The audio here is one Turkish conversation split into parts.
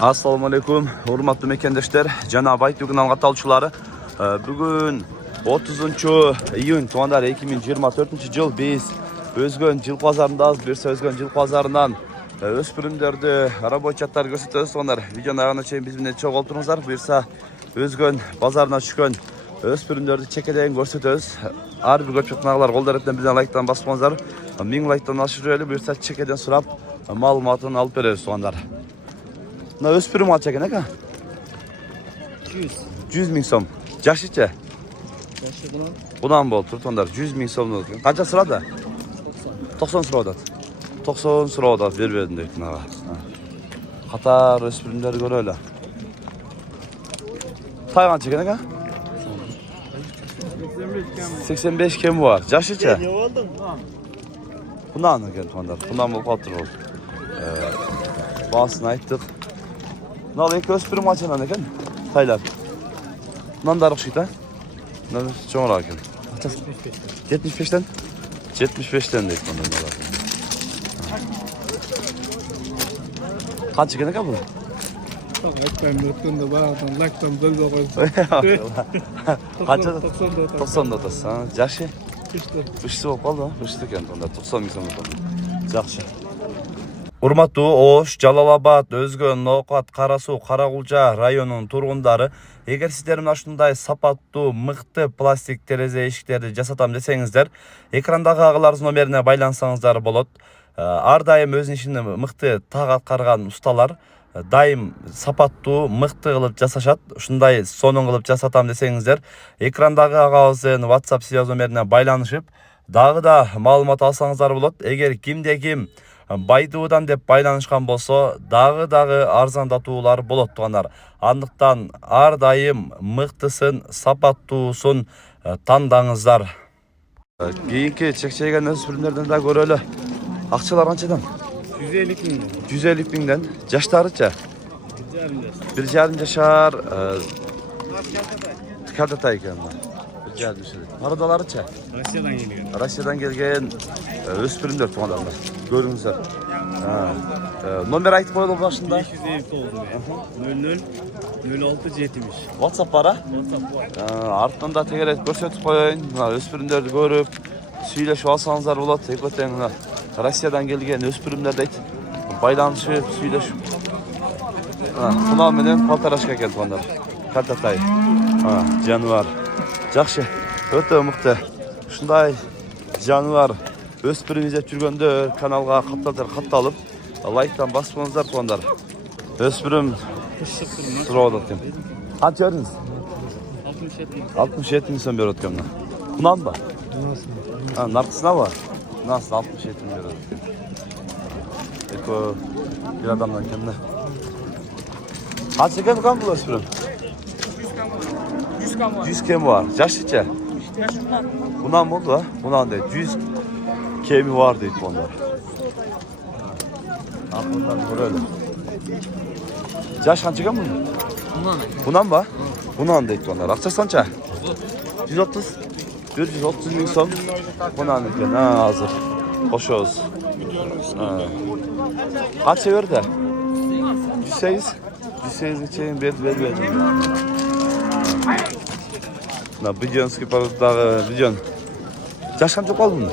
Assalamu alaikum, hurmatlı mekendeşler, Cenab-ı Ayt kanal katılışçıları. Bugün 30 iyun 2024 yıl biz Özgön Jıl pazarındayız. Bir Özgön Jıl pazarından öspürümdерді работчаттар көрсөтөбүз. Onlar videonun ayağına çeyin bizimle çok oturunuzlar. Buyursa Özgön pazarına çıkın öspürümdерді çekeden görсөтөбүz. Har bir köpçöknağlar kollar etinden bizden like'tan basmanızlar. 1000 like'tan aşırı öyle buyursa çekeden sırap malumatını alıp veririz soğanlar. Na öspürüm alacak ne kadar? 100 bin som. Yaşıca? Yaşı bulan? Bulan bol turtonlar 100 bin som. Kaça sırada? 90 sırada. 90 sırada bir verdim. Katar öspürümleri göre öyle. Tayvan çeken ne kadar? 85 kem var. Yaşıca? Bundan da geldi onlar. Bundan bol patır oldu. Bağısını ayttık. Nal ek öspürüm açana ne kan? Taylar. Nan darık şeytan. Nan çoğun rakan. 75'ten. 75'ten deyip bundan da. Kaç çıkana ka bu? Laktan dörtünde bağırdan, laktan böl boğaz. Kaça? 90'da da. Yaxşı. Fıştı oldu. Fıştı ekan onda. 90 bin so'm oldu. Yaxşı. Урматтуу Ош, Жалал-Абад, Өзгөн, Ноокат, Кара Суу, Каракулча районунун тургундары, эгер сиздер мына ушундай сапаттуу, мыкты пластик терезе эшиктерди жасатам десеңиздер, экрандагы агыларыбыз номерине байлансаңыздар болот. Ар дайым өзүнүн ишин мыкты так аткарган усталар дайым сапаттуу, мыкты кылып жасашат. Ушундай сонун кылып жасатам десеңиздер, экрандагы агабыздын WhatsApp связь номерине байланышып, дагы да маалымат алсаңыздар болот. Эгер кимде ким Байдуудан деп байланышкан болсо, дагы арзандатуулар болот тугандар. Андыктан ар дайым мыктысын, сапаттуусун тандаңыздар. Кийинки чекчейген өспүрүмдөрдөн да көрөлү. Акчалар канчадан? 150 bin. 150 биңден. Жаштарыча? 1,5 жашар. Калдатай экен. 1,5 жашар. Арадаларыча? Rusya'dan geliyor. Rusya'dan gelgen öspürümдөр tuğanlar. Görünüzler. Nomer aytıp koyalım başında. 550 oldu ya. 00 06 70. WhatsApp var ha? WhatsApp var. Arttan da tegeret gösterip koyayım. Öspürümdörді görüp, süйлöşüp alsanızlar bolat. Ekoten Rusya'dan gelgen öspürümdörді ayt. Baylanışıp, süylöşüp. Bunal menen Paltaraşka geldi tuğanlar. Kaltatay. Canıvar. Жақшы. Öte mıқты. Şunday canıvar öspürümüze türgöndör kanalga kattalып, like'tan basmanızlar tuğanlar. Öspürüm sırada tem. Kaç verdiniz? 67 bin son bir ötkem. Kunan mı? Narkısına mı? Nasıl 67 bin bir ötkem. Eko bir adamdan kendine. Kaç eken kan bu öspürüm? 100 kem var. Yaşlıca? Bundan mı oldu ha? Bundan değil. 100 kemi var deyip onlar. Aklından böyle. Yaş kaç eken bunu? Bundan mı? Bundan deyip onlar. Akça sança? 130. 130 bin son. Bundan eken. Hazır. Hoş olsun. Kaç sever de? 108. 108 geçeyim. Ver. Na Bidyanski paradağı Bidyan. Yaşkan çok oldu mu?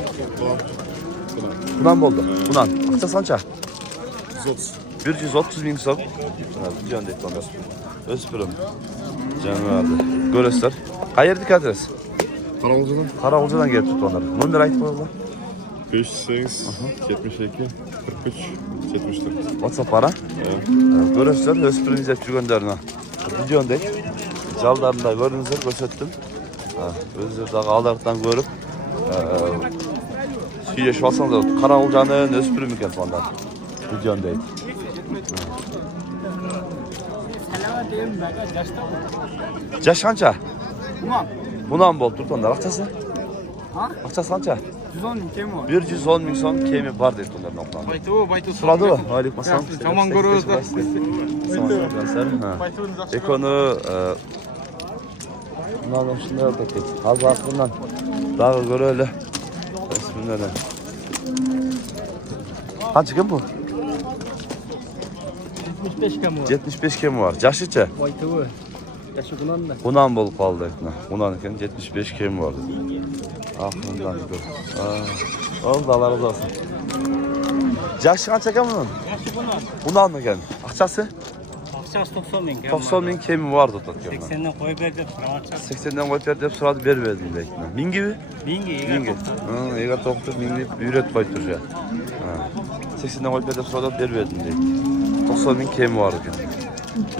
Bundan mı oldu? Bundan. Akça sança? 130 bin som. Bidyan deyip onlar. Öspürüm. Canım vardı. Görürsler. Hayırdık adres? Karagulca'dan. Karagulca'dan gelip tuttu onlar. Numara ayıp koyalım. 508 72 43 74. WhatsApp para. Görürsler. Öspürümüze türgönderine. Bidyan deyip. Jallarında görünüzler gösterdim. Özür dağı ağlardan görüp süyeş alsanız Karagulcanın öspürüm eken sonunda. Videon değil. Yaş kança? Bundan bol turtonlar. Akçası? Akçası kança? 110 bin kemi var. 110 bin son kemi var deyip onların noktalarında. Baytu. Suradı mı? Aleyküm assalam. Tamam görüyoruz da. Ekonu bunlardan şunları da tek. Az aklından daha göre öyle. Bismillah. Kaç gün bu? 75 kemi var. 75 kemi var. Yaşıca? Boytuğu. Yaşı bundan da. Bundan bolup kaldı etine. Bundan eken 75 kemi var. Aklımdan dur. Oldu Allah razı olsun. Yaşı kaç eken bunun? Yaşı bundan. Bundan mı eken? Akçası? Akçası 90 bin. 90 bin kemi var tutak ya. 80'den koy verdi. 80'den koyup deyip sırada vermedim de etine. Min gibi? Bingi. Mingi. Eğer toktu mingi üret koytur ya. 80'den koyup deyip sırada vermedim de. 90 bin kemi var eken.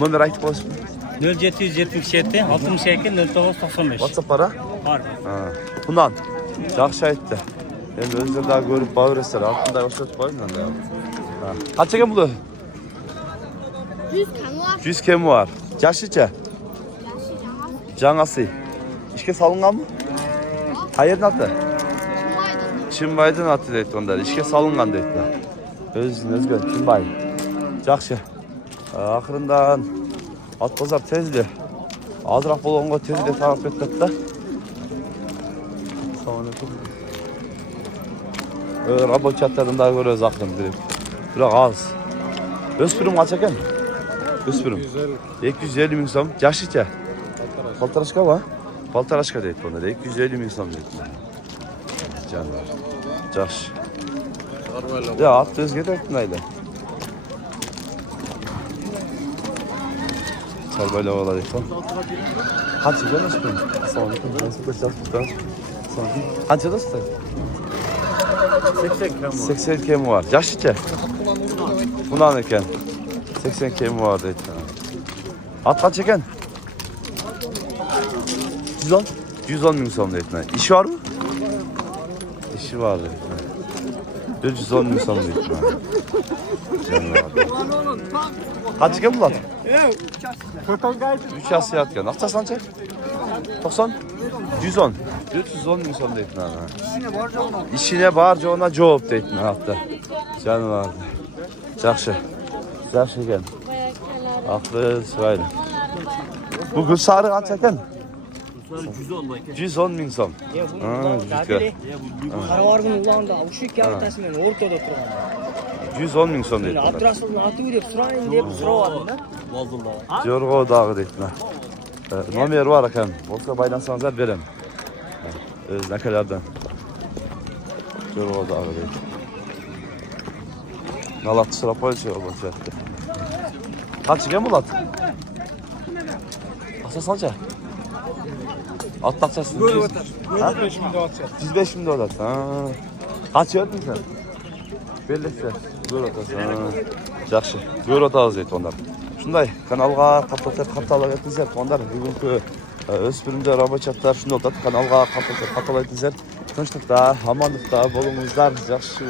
Nomer aytıp koysun. 0777 62 09 95. WhatsApp para? Var. Bundan. Yaxşı aytdı. Endi özleri daha görüp bağırırlar. Altında yoşlatıp koyun da ya. Kaç eken bu? 100 kemi var. 100 kemi var. Yaşıca? Yaşı Canası. İşke salıngan mı? Hayır natı? Çınbaydı. Çinbay'dan atı deydi onlar. İşke salıngan deydi. Özgür, Çinbay. Yaxşı. Akırından at pazar tezli. Azırak bolğongo tezli tarap ettik da. Assalamualaikum. Rabot chatlardan daha görüyoruz aklım direkt. Biraz az. Öspürüm kaç eken? Öspürüm. 250 bin som. Yaşıca? Paltaraşka var. Paltaraşka deyip onlar. 250 bin som deyip. Canlar. Caş. Ya at özge de ettin öyle. Çarbayla oğla deyip. Kaç yıl nasıl koyun? Assalamualaikum. Nasıl koyacağız buradan? Kaç yıl nasıl? 80 kemi var. 80 kemi var. Yaşıca? Bundan eken. 80 kemi var deyip. At kaç eken? 110? 110 bin som deyip. İşi var mı? İşi var deyip. 110 bin som deyip. Canlar. Kaç eken bulat? 3 yası yatken. Akça sançak? 90? 110. 410 bin som deyip. İşine barca ona cevap deyip. Hatta. Canım vardı. Yaxşı. Yaxşı eken. Aklı sırayla. Bu gül sarı kaç eken? 110 bin som. Güzel. Karavargın ulağında uşuk yarıtasымен ortada turgan. 110 bin som deyip. Abdurasıl'ın atı deyip surayın deyip suravardım da. Jorgo dağı deyip. Nomer var eken. Olsa baylansanızlar verem. Nakalardan. Jorgo dağı deyip. Nalat sıra polisi olacak. Kaç eken bulat? Asa sanca? Alt takçasın. 105 bin de atacağız. 105 bin dolar. Kaç yerdin sen? Bellikse. Gör otası. Yaxşı. Gör otağız deydi onlar. Şunday kanalga kaptala ettiler. Onlar bugünkü öspürümde rabochatlar şunday oldu. Kanalga kaptala ettiler. Tinchlikda, amanlıkta bolunguzlar. Yaxşı.